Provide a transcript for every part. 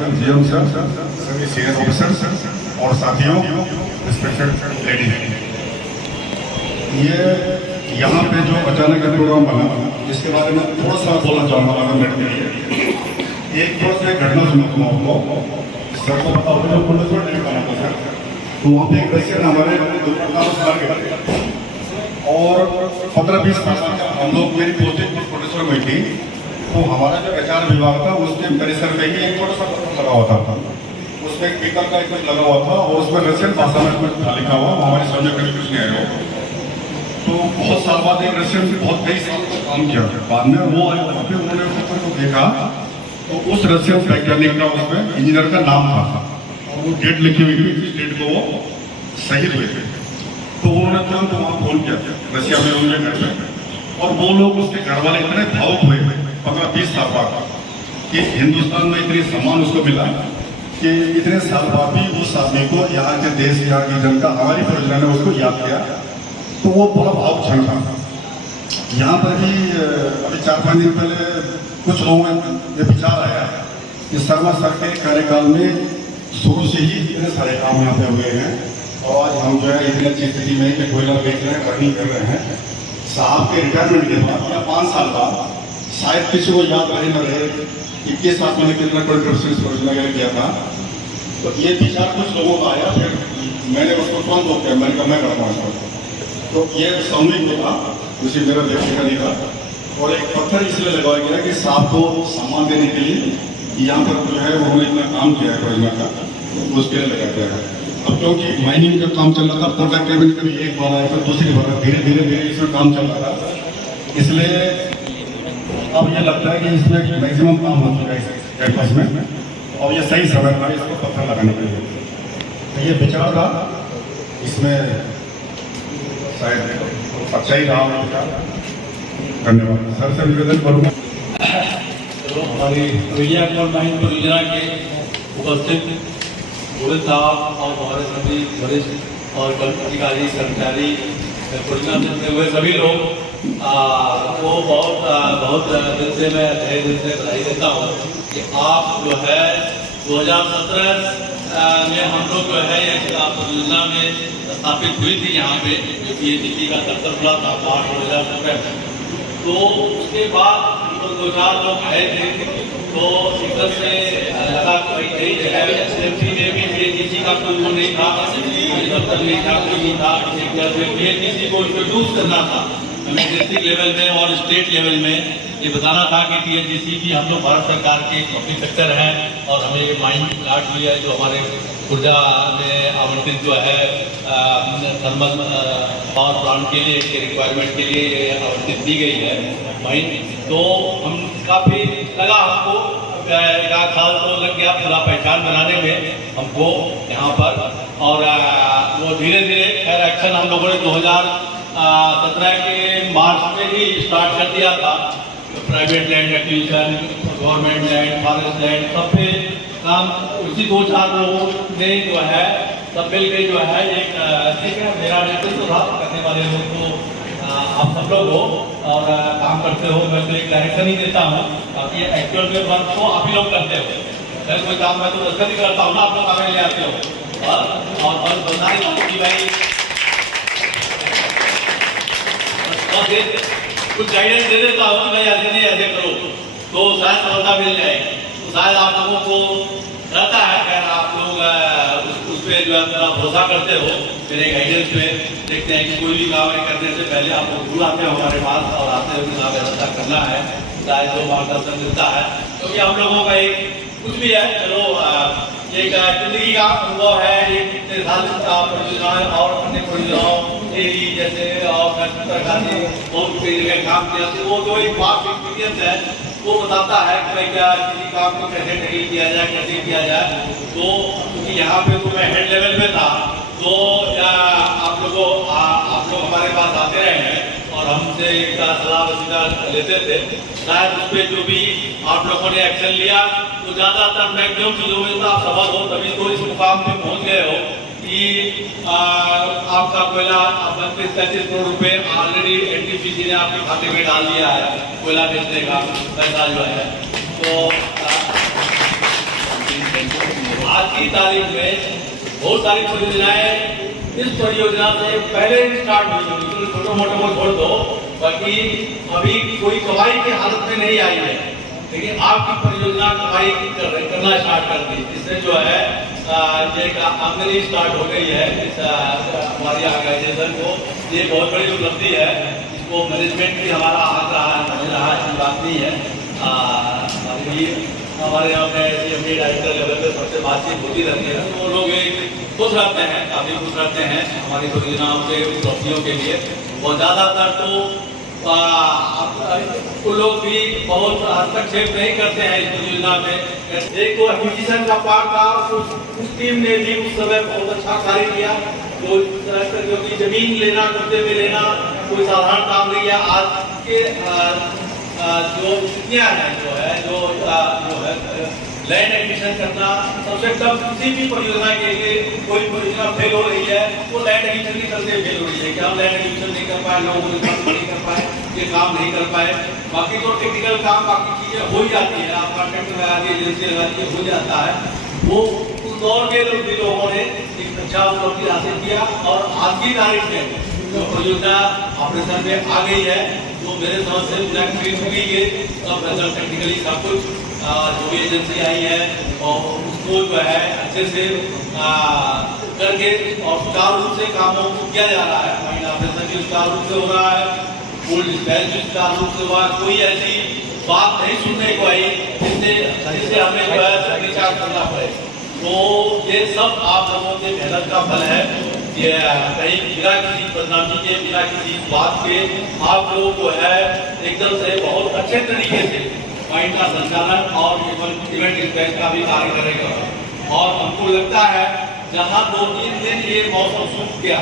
GM sir, सभी senior officers और साथियों, रिस्पेक्टेड लेडीज, ये यहाँ पे जो अचानक प्रोग्राम बना इसके बारे में थोड़ा सा बोलना चाहूँगा 15 मिनट के लिए। एक थोड़ा सा घटना सुनाऊँ आपको। सर को पता होगा, जो पुलिस नहीं बना था सर, तो वहाँ पे एक रशियन हमारे दुर्घटना मार गए और 15-20 साल हम लोग, मेरी पोस्टिंग प्रोड्यूसर में थी, तो हमारा जो एचआर विभाग था उसके परिसर में ही एक छोटा सा पत्थर लगा हुआ था, उसमें एक पीतल का एक लगा हुआ था और उसमें रशियन भाषा में कुछ लिखा हुआ, हमारे समझ कभी कुछ नहीं आया। तो बहुत साल बाद एक रशियन बहुत कई साल तक काम किया, बाद में वो आए वहाँ पे, उन्होंने पत्थर को देखा तो उस रशियन वैज्ञानिक का उसमें इंजीनियर का नाम था और वो डेट लिखी हुई थी, जिस डेट को वो शहीद हुए थे। तो उन्होंने तुरंत वहाँ फोन किया रशिया में उनके घर में, और वो लोग उसके घर वाले इतने भावुक हुए 15-20 साल बाद कि हिंदुस्तान में इतनी सम्मान उसको मिला कि इतने साल बाद भी उस आदमी को यहाँ के देश, यहाँ की जनता, हमारी परियोजना ने उसको याद किया। तो वो बड़ा भावुक क्षण था। यहाँ पर भी अभी 4-5 दिन पहले कुछ लोगों में ये विचार आया कि शर्मा सर के कार्यकाल में शुरू से ही इतने सारे काम यहाँ पे हुए हैं और आज हम जो है इतनी अच्छी स्थिति में कि कोयला बेच रहे हैं, अर्निंग कर रहे हैं। साहब के रिटायरमेंट के बाद या 5 साल बाद शायद किसी को याद रहे न रहे 21 साल मैंने कितना कंट्रीब्यूशन परियोजना किया था। तो ये विचार कुछ लोगों का आया, फिर मैंने उसको तुरंत रोक किया, मैंने कहा मैं करता हूँ। तो ये सामूहिक होगा, उसी मेरा व्यक्ति का नहीं था। और एक पत्थर इसलिए लगाया गया कि साहब को सम्मान देने के लिए यहाँ पर जो है उन्होंने इतना काम किया है परियोजना का, तो उसके लिए लगाया गया है। अब क्योंकि माइनिंग का काम चल रहा था, प्रोडक्ट पेमेंट कभी एक बार आया, फिर दूसरी बार, धीरे धीरे इसमें काम चल रहा था, इसलिए अब ये लगता है कि इसमें मैक्सिमम काम हो चुका है इस कैंपस में, और ये सही समय था इसको पत्थर लगाने के लिए। तो ये विचार था, इसमें शायद अच्छा ही रहा विचार। धन्यवाद सर से निवेदन करूँगा। तो हमारी मीडिया माइनिंग परियोजना के उपस्थित गोविंद साहब और हमारे सभी वरिष्ठ और अधिकारी, कर्मचारी, परियोजना से जुड़े हुए सभी लोग को बहुत दिल से मैं तहे दिल से बधाई देता हूँ कि आप जो है 2017 में हम लोग जो है परियोजना में स्थापित हुई थी यहाँ पे, जो PHDC का दफ्तर खुला था मार्च 2017 में। तो उसके बाद 2-4 लोग आए थे, तो शिक्षक से लगा कई जगह SMC में भी PHDC का कोई वो नहीं था, दफ्तर नहीं था, कोई नहीं था। PHDC को इंट्रोड्यूस करना था हमें डिस्ट्रिक्ट लेवल में और स्टेट लेवल में, ये बताना था कि PHDC की हम लोग भारत सरकार के पब्लिक सेक्टर हैं और हमें ये माइन प्लाट हुई है जो हमारे ऊर्जा में आवंटित जो है थर्मल पावर प्लांट के लिए, इसके रिक्वायरमेंट के लिए ये आवंटित दी गई है माइन। तो हम काफ़ी लगा हमको, 1 साल तो लग गया पूरा पहचान बनाने में हमको यहाँ पर, और वो धीरे धीरे खैर एक्शन हम लोगों ने 2017 के मार्च में ही स्टार्ट कर दिया था। Private land acquisition, government land, forest land, सब पे काम उसी 2-4 लोगों ने जो है सब मिल के जो है एक ठीक है मेरा नेतृत्व था करने वाले लोग को आप सब लोग हो और काम करते हो। मैं तो एक डायरेक्शन ही देता हूँ, बाकी एक्चुअल में वर्क को आप ही लोग करते हो। अगर कोई काम मैं तो दस्खत ही करता हूँ ना, आप लोग काम ले आते हो और बस बताइए कि भाई कुछ गाइडेंस दे देता हूँ कि भाई ऐसे नहीं ऐसे करो, तो शायद सफलता मिल जाएगी। तो शायद आप लोगों को रहता है, खैर आप लोग उस पर जो है अपना भरोसा करते हो मेरे गाइडेंस पे। देखते हैं कि कोई भी काम करने से पहले आप लोग बुलाते हो हमारे पास और आते हो कि आप ऐसा करना है, शायद जो मार्गदर्शन मिलता है। क्योंकि हम लोगों का एक कुछ भी है, चलो एक जिंदगी का अनुभव है, एक निर्धारित परियोजनाएं और अन्य परियोजनाओं जैसे और बहुत कई जगह काम किया, तो वो जो एक वास्ट एक्सपीरियंस है वो बताता है कि भाई क्या किसी काम को कैसे टैकल किया जाए, कैसे किया जाए। तो क्योंकि यहाँ पे तो मैं हेड लेवल पे था, तो आप लोग हमारे पास आते रहे हैं और हमसे एक सलाह मशविरा लेते थे। शायद उस पर जो भी आप लोगों ने एक्शन लिया तो ज़्यादातर मैक्सिमम चीज़ों में आप सफल हो, तभी तो इस मुकाम पे पहुँच गए हो कि आपका कोयला 35-33 करोड़ रुपए ऑलरेडी NTPC ने आपके खाते में डाल दिया है, कोयला बेचने का पैसा जो है। तो की तारीख में बहुत सारी परियोजनाएं इस परियोजना से पहले स्टार्ट हुई होगी, छोटे मोटे को छोड़ दो, बाकी अभी कोई कमाई की हालत में नहीं आई है, लेकिन आपकी परियोजना कमाई करना स्टार्ट कर दी, इससे जो है ये आमदनी स्टार्ट हो गई है इस हमारी ऑर्गेनाइजेशन को। ये बहुत बड़ी उपलब्धि है, इसको मैनेजमेंट भी हमारा हाथ रहा है, समझ रहा है, बात नहीं है। हमारे यहाँ पे CMD डायरेक्टर लेवल पे सबसे बातचीत होती रहती है, तो वो लोग खुश रहते हैं, काफ़ी खुश रहते हैं हमारी परियोजनाओं के उपलब्धियों के लिए। और ज़्यादातर तो वो लोग भी बहुत हस्तक्षेप नहीं करते हैं इस परियोजना में। एक तो एक्विजिशन का पार्ट था, उस टीम ने भी उस समय बहुत अच्छा कार्य किया, क्योंकि जमीन लेना, कब्जे में लेना कोई साधारण काम नहीं है। आज के जो स्थितियाँ हैं, जो है लैंड एक्विजिशन करना सबसे कम, किसी भी परियोजना के लिए कोई परियोजना फेल हो रही है वो लैंड एक्विजिशन के चलते फेल हो रही है कि हम लैंड एक्विजिशन नहीं कर पाए, लोगों को नहीं कर पाए, ये काम नहीं कर पाए। बाकी तो टेक्निकल काम, बाकी चीजें हो ही जाती है, आप कॉन्ट्रैक्ट लगा के एजेंसी लगा के हो जाता है। वो उस दौर के लोगों ने एक अच्छा उपलब्धि हासिल किया और आज की तारीख में जो परियोजना ऑपरेशन में आ गई है, वो मेरे समझ से पूरा क्लीन हो गई है। सब टेक्निकली सब कुछ जो भी एजेंसी आई है और उसको जो है अच्छे से करके और सुचारू रूप से कामों को किया जा रहा है। माइन ऑपरेशन भी सुचारू रूप से हो रहा है, फुल डिस्पैच भी सुचारू रूप से हुआ। कोई ऐसी बात नहीं सुनने को आई जिससे हमें जो है विचार करना पड़े। तो ये सब आप लोगों के मेहनत का फल है। ये कहीं बिना किसी बदनामी के, बिना किसी बात के आप लोग जो है एकदम से बहुत अच्छे तरीके से माइंड का संचालन और इवेंट डिस्पैच का भी कार्य करेगा। और हमको लगता है जहाँ 2-3 दिन ये मौसम सूख गया,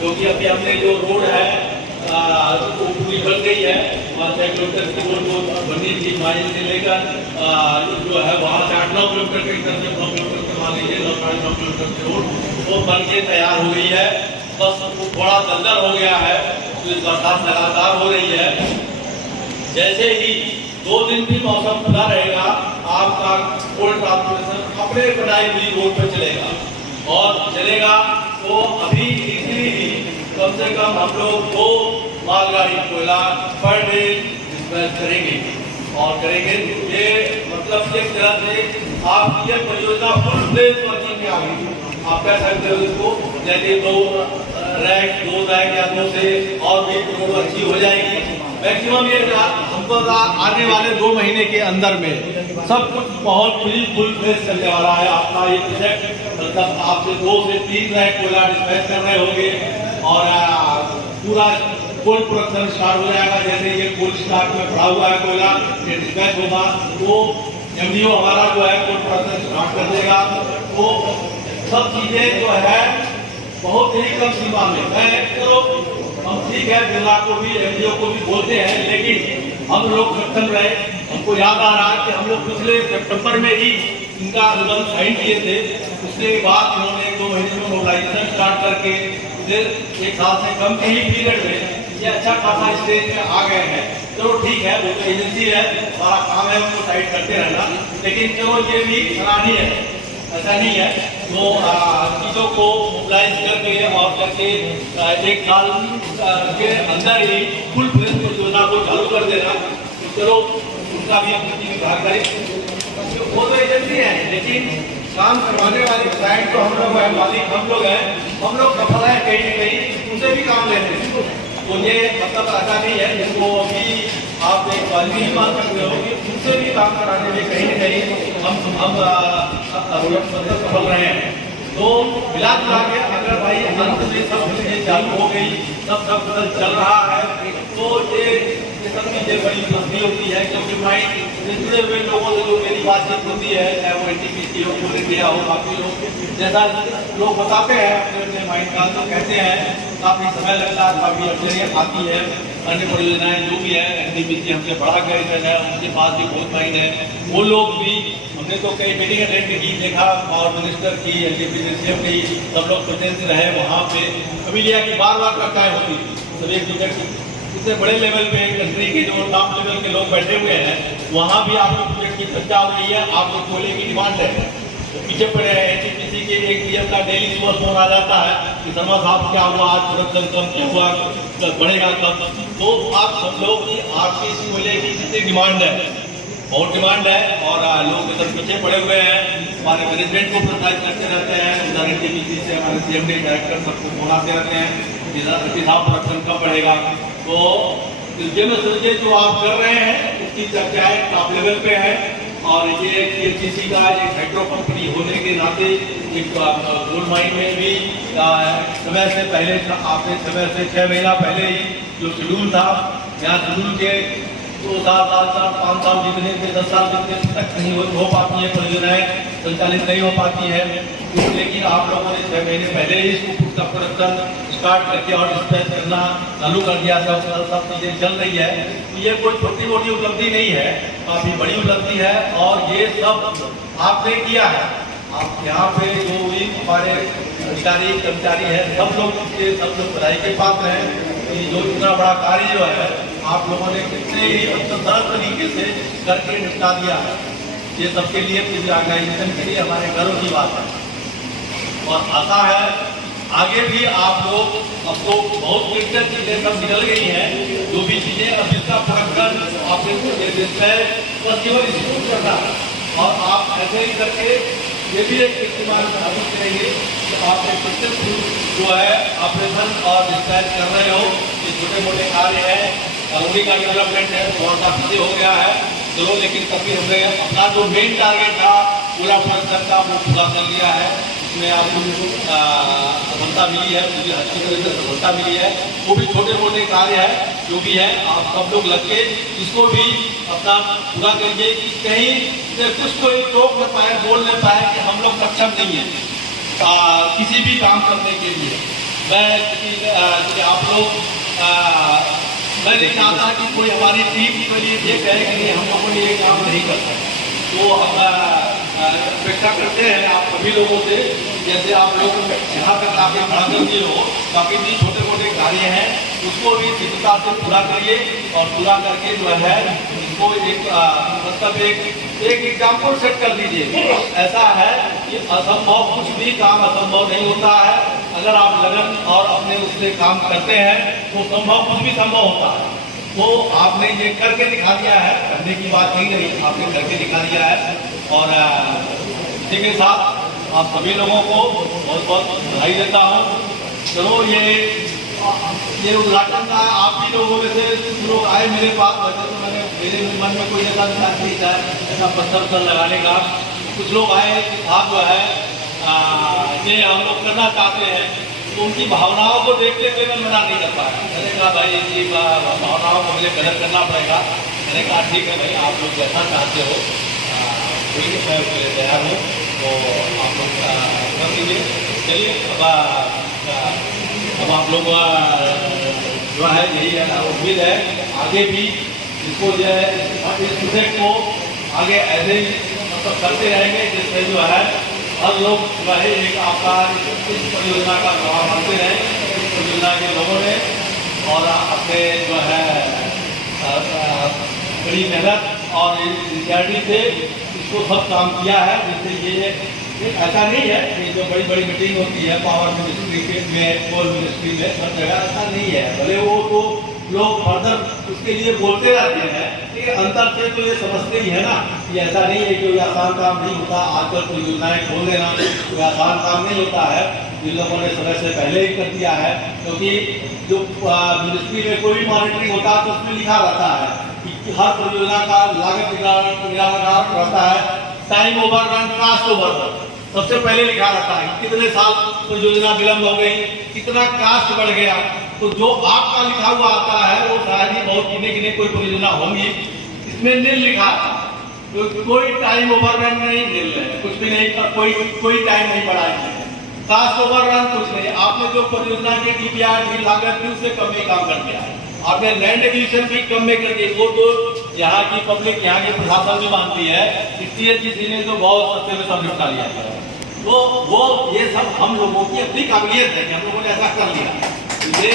क्योंकि अभी हमने जो रोड है वो पूरी बन गई है, 5-6 किलोमीटर की रोड बनी थी माइल से लेकर जो है वहाँ से 8-9 किलोमीटर के इधर से 9 किलोमीटर के मान लीजिए 9-9.5 किलोमीटर की रोड वो बन के तैयार हो गई है। बस वो थोड़ा दलदल हो गया है, तो बरसात लगातार हो रही है। जैसे ही 2 दिन भी मौसम खुला रहेगा, आपका रोड ट्रांसपोर्टेशन अपने बनाई हुई रोड पर चलेगा और चलेगा। तो अभी इसीलिए कम से कम हम लोग 2 मालगाड़ी कोयला पर डे डिस्पैच करेंगे और करेंगे। ये मतलब एक तरह से आपकी ये परियोजना फुल फ्लेज वर्किंग में आ गई। आप कह सकते हो इसको, जैसे 2 रैक या 2 से और भी रोड अच्छी हो जाएगी। मैक्सिमम ये हमको आने वाले 2 महीने के अंदर में सब कुछ बहुत फुल फ्लेज चलने वाला है। आपका ये प्रोजेक्ट मतलब आपसे 2 से 3 रैक कोयला डिस्पैच कर रहे होंगे और पूरा कोल प्रोडक्शन स्टार्ट हो जाएगा। जैसे ये कोल स्टार्ट में पड़ा हुआ है कोयला, ये डिस्पैच होगा तो MDO हमारा जो है कोल प्रोडक्शन स्टार्ट कर देगा। तो सब चीजें जो है बहुत ही कम सीमा में है। चलो हम ठीक है, बिरला को भी MDO को भी बोलते हैं, लेकिन हम लोग सक्षम रहे। हमको याद आ रहा है कि हम लोग पिछले सितंबर में ही इनका अनुबंध साइन किए थे। उसके बाद इन्होंने 2 महीने में मोबिलाइजेशन स्टार्ट करके फिर 1 साल से कम के ही पीरियड में ये अच्छा खासा स्टेज में आ गए हैं। चलो ठीक है, वो तो एजेंसी है, हमारा काम है उनको साइड करते रहना, लेकिन चलो ये भी सराहनीय है, ऐसा नहीं है। तो चीज़ों को मोबिलाइज करके और करके 1 साल के अंदर ही फुल फ्लेज योजना को चालू कर देना, तो चलो उनका भी भागीदारी। वो तो एजेंसी है, लेकिन काम करवाने वाले क्लाइंट तो हम लोग हैं, मालिक हम लोग हैं, हम लोग सफल है कहीं न कहीं, उनसे भी काम लेते हैं। तो ये मतलब ऐसा नहीं है जिसको अभी आप एक वाजिब ही मान सकते हो कि उनसे भी काम कराने में कहीं न कहीं हम सफल रहे हैं। तो मिला जुला के अगर भाई अंत में सब चीजें चालू हो गई, सब चल रहा है, तो ये सब चीजें बड़ी उपलब्धि होती है। क्योंकि भाई जुड़े हुए लोगों से जो मेरी बातचीत होती है, चाहे वो NTPC हो, पूल इंडिया हो, बाकी लोग जैसा लोग बताते हैं अपने माइंड का, तो कहते हैं काफी समय लगता है, काफी अड़चनें आती है। अन्य परियोजनाएं जो भी है NTPC हमसे बड़ा गैर है, उनके पास भी बहुत माइंड है। वो लोग भी हमने तो कई मीटिंग अटेंड की, देखा पावर मिनिस्टर की, NTPC CM की, सब लोग प्रेजेंट रहे वहाँ पे। अभी लिया कि बार चर्चाएं होती सब एक दूसरे की इससे बड़े लेवल पे कंट्री के जो टॉप लेवल के लोग बैठे हुए हैं, वहाँ भी आपके प्रोजेक्ट की चर्चा हो रही है। आपको कोयले की डिमांड है, तो पीछे पड़े हैं कि एक पीएम का डेली सुबह फोन आ जाता है कि शर्मा साहब क्या हुआ, आज प्रोडक्शन कम क्या हुआ, बढ़ेगा कब। तो आप सब लोग की आरटीसी कोयले की कितनी डिमांड है, बहुत डिमांड है, और लोग इधर पीछे पड़े हुए हैं। हमारे मैनेजमेंट को प्रोत्साहित करते रहते हैं, उधर एनटीपीसी से हमारे सीएमडी डायरेक्टर सबको फोन आते रहते हैं कि साहब प्रोडक्शन कब बढ़ेगा। तो ये मैं सोचिए जो आप कर रहे हैं इसकी चर्चाएं टॉप लेवल पे है, और ये पीएचईसी का एक हाइड्रो कंपनी होने के नाते एक गोल्ड माइन में भी समय से पहले, आपने समय से 6 महीना पहले ही जो शेड्यूल था, यहाँ शेड्यूल के 2 साल 4 साल 5 साल जितने से 10 साल जितने तक नहीं हो पाती है परियोजनाएं, संचालित नहीं हो पाती है। लेकिन आप लोगों ने 6 महीने पहले ही इसको प्रोडक्शन स्टार्ट करके और डिस्पैच करना चालू कर दिया, सब चीज़ें चल रही है। तो ये कोई छोटी मोटी उपलब्धि नहीं है, काफ़ी बड़ी उपलब्धि है, और ये सब आपने किया है। आप यहाँ पे जो भी हमारे अधिकारी कर्मचारी हैं सब लोग बधाई के पात्र हैं कि जो इतना बड़ा कार्य जो है आप लोगों ने कितने ही सरल तरीके से करके निपटा दिया है। ये सबके लिए, पूरी ऑर्गेनाइजेशन के लिए हमारे गर्व की बात है, और आशा है आगे भी आप लोग, अब तो बहुत क्रिटिकल चीजें सब निकल गई हैं, जो भी चीजें अब इसका प्रोडक्शन आपने बस केवल इसको करना, और आप ऐसे ही करके ये भी एक इस्तेमाल साबित करेंगे कि आप एक प्रत्यक्ष जो है ऑपरेशन और डिस्पैच कर रहे हो। ये छोटे मोटे कार्य है, कॉलोनी का डेवलपमेंट है, थोड़ा सा पीछे हो गया है चलो, लेकिन तभी हमने अपना जो मेन टारगेट था पूरा प्रोडक्शन का वो पूरा कर लिया है। इसमें आपको सफलता मिली है, मुझे अच्छी तरह से सफलता मिली है। वो भी छोटे मोटे कार्य है जो भी है, आप सब लोग लग के इसको भी अपना पूरा करिए कि कहीं से कुछ कोई टोक न पाए, बोल न पाए कि हम लोग सक्षम नहीं है किसी भी काम करने के लिए। मैं आप लोग मैं नहीं चाहता कि कोई हमारी टीम के लिए ये कहे कि नहीं हम लोगों ने ये काम नहीं कर सकते। तो हम अपेक्षा करते हैं आप सभी लोगों से, जैसे आप लोग यहाँ तक आके खड़ा कर दिए हो, बाकी भी छोटे मोटे कार्य हैं उसको भी शीघ्रता से पूरा करिए, और पूरा करके जो है इसको एक मतलब एक एग्जाम्पल सेट कर दीजिए। ऐसा है कि असंभव, कुछ भी काम असंभव नहीं होता है। अगर आप लगन और अपने उससे काम करते हैं तो संभव कुछ भी संभव होता है। तो आपने ये करके दिखा दिया है, करने की बात नहीं रही, आपने करके दिखा दिया है। और इसी के साथ आप सभी लोगों को बहुत बहुत बधाई देता हूँ। चलो ये उद्घाटन का आप भी लोगों में से कुछ लोग आए मेरे पास, वैसे तो मेरे मन में कोई ऐसा विचार नहीं था ऐसा पत्थर लगाने का। कुछ लोग आए कि आप जो है ये हम लोग करना चाहते हैं, तो उनकी भावनाओं को देखते हुए मैं मना नहीं कर पाया। मैंने कहा भाई इनकी भावनाओं को मुझे कदर करना पड़ेगा। मैंने कहा ठीक है भाई, आप लोग जैसा चाहते हो कोई मैं उसके लिए तैयार हूँ, तो आप लोग कर लीजिए। चलिए अब आप लोग जो है यही उम्मीद है आगे भी इसको जो है इस प्रोजेक्ट को आगे ऐसे ही मतलब करते रहेंगे, जिससे जो है हर लोग जो है एक आपका इस परियोजना का प्रभाव मानते रहे। इस परियोजना के लोगों ने और अपने जो है बड़ी मेहनत और सिंसियरिटी से इसको सब काम किया है। जिससे ये ऐसा नहीं है कि जो बड़ी बड़ी मीटिंग होती है पावर मिनिस्ट्री में, कोल मिनिस्ट्री में, हर जगह ऐसा नहीं है। भले वो तो लोग फर्दर उसके लिए बोलते रहते हैं, लेकिन अंतर से तो ये समझते ही है ना कि ऐसा नहीं है कि आसान काम नहीं होता। आजकल कोई योजनाएं खोल देना कोई आसान काम नहीं होता है। जिन लोगों ने समय से पहले ही कर दिया है, क्योंकि जो मिनिस्ट्री में कोई भी मॉनिटरिंग होता है तो उसमें लिखा रहता है कि हर परियोजना का लागत निराकरण रहता है, टाइम ओवररन, कास्ट ओवररन सबसे पहले लिखा रहता है। कितने साल परियोजना विलंब हो गई, कितना कास्ट बढ़ गया। तो जो आपका लिखा हुआ आता है वो शायद ही बहुत गिने कोई परियोजना होंगी, इसमें नील लिखा है। तो कोई टाइम ओवररन नहीं, नील है, कुछ भी नहीं, कोई टाइम नहीं बढ़ाएंगे। कास्ट ओवररन कुछ नहीं। आपने जो परियोजना के डीपीआर की लागत थी उससे कम ही काम कर दिया है। आपने लैंड एक्विजिशन भी कम में करके, वो तो यहाँ की पब्लिक, यहाँ के प्रशासन भी मानती है, इसलिए किसी ने तो बहुत सस्ते में सब निपटा लिया है। तो वो ये सब हम लोगों की अपनी काबिलियत है कि हम लोगों ने ऐसा कर लिया। ये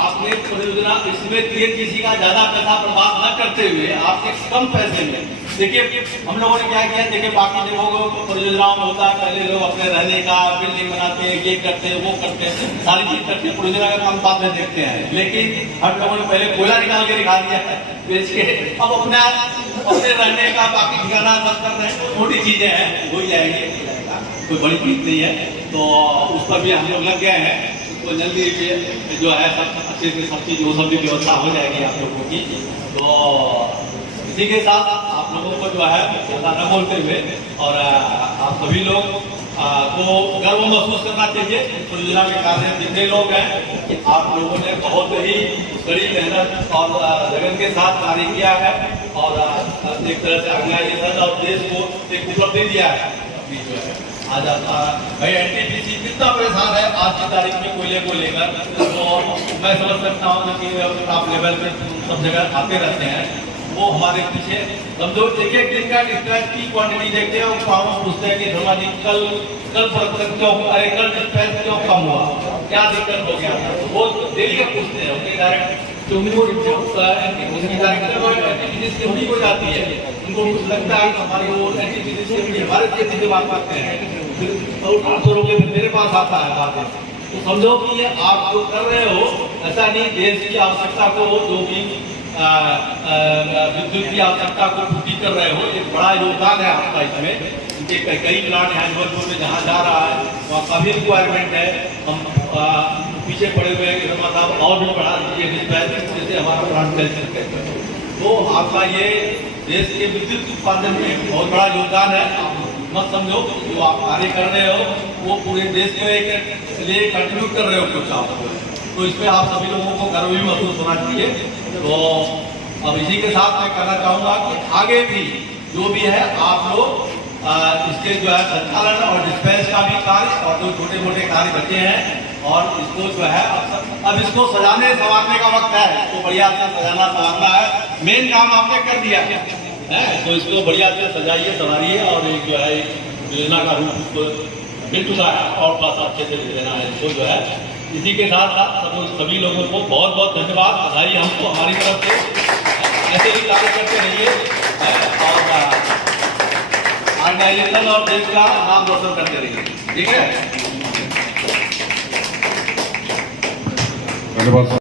आपने परियोजना इसमें TNPC का ज्यादा पैसा बर्बाद न करते हुए आपके कम पैसे में, देखिए हम लोगों ने क्या किया, देखिए बाकी जगहों को परियोजनाओं में होता है, पहले लोग अपने रहने का बिल्डिंग बनाते हैं, ये करते हैं, वो करते हैं, सारी चीज करते हैं, परियोजना का काम बाद में देखते हैं। लेकिन हम लोगों ने पहले कोयला निकाल के दिखा दिया है बेच के, अब अपने रहने का बाकी ठिकाना सब कर रहे हैं, छोटी चीजें हैं, हो ही जाएंगे, कोई बड़ी चीज नहीं है। तो उस पर भी हम लोग लग गए हैं, तो जल्दी जो है सब अच्छे से सब चीज वो सब भी व्यवस्था हो जाएगी आप लोगों की। तो इसी के साथ आप लोगों को जो है ज्यादा न बोलते हुए, और आप सभी लोग को गर्व महसूस करना चाहिए परियोजना के कार्य जितने लोग हैं कि आप लोगों ने बहुत ही बड़ी मेहनत और लगन के साथ कार्य किया है, और एक तरह से ऑर्गेनाइजेशन और देश को एक उपलब्धि दिया है। आज भाई NTPC कितना परेशान है आज की तारीख में कोयले को लेकर, तो मैं समझ सकता हूँ कि टॉप लेवल पे सब जगह आते रहते हैं, वो हमारे पीछे समझो एक एक दिन का डिस्पैच की क्वांटिटी देखते हैं, और पूछते हैं कि धर्मा जी कल क्यों, अरे कल डिस्पैच क्यों कम हुआ, क्या दिक्कत हो गया, वो डेली का पूछते हैं। उनके डायरेक्ट NTPC हो जाती है, उनको कुछ लगता है हमारी वो NTPC हमारे से बात करते हैं, फिर ट्रांसफर होकर मेरे पास आता है बात। तो समझो कि ये आप जो कर रहे हो, ऐसा नहीं, देश की आवश्यकता को जो भी विद्युत की आवश्यकता को पूर्ति कर रहे हो, एक बड़ा योगदान है आपका इसमें। इनके कई प्लांट हैं जबलपुर में जहाँ जा रहा है वहाँ काफी रिक्वायरमेंट है, हम पीछे पड़े हुए हैं कि धर्मा साहब और भी बढ़ा दीजिए डिस्पैच, जैसे हमारा प्लांट चल सकते हैं। तो आपका ये देश के विद्युत उत्पादन में बहुत बड़ा योगदान है। आप मत समझो जो आप कार्य कर रहे हो वो पूरे देश में एक लिए कंट्रीब्यूट कर रहे हो कुछ आप, तो इसमें आप सभी लोगों को गर्व भी महसूस होना चाहिए। तो अब इसी के साथ मैं कहना चाहूँगा कि आगे भी जो भी है आप लोग इसके जो है संचालन और डिस्पैच का भी कार्य और जो छोटे मोटे कार्य बचे हैं, और इसको जो है अब इसको सजाने संवारने का वक्त है, इसको बढ़िया से सजाना संवारना है, मेन काम आपने कर दिया है, तो इसको बढ़िया से सजाइए संवारिए, और एक जो है योजना का रूप मिल चुका है और थोड़ा सा अच्छे से दे देना है इसको जो है। इसी के साथ साथ सभी लोगों को बहुत बहुत धन्यवाद, बधाई हमको हमारी तरफ से, ऐसे ही कार्य करते रहिए और ऑर्गेनाइजेशन और देश का नाम रोशन करते रहिए। ठीक है, धन्यवाद।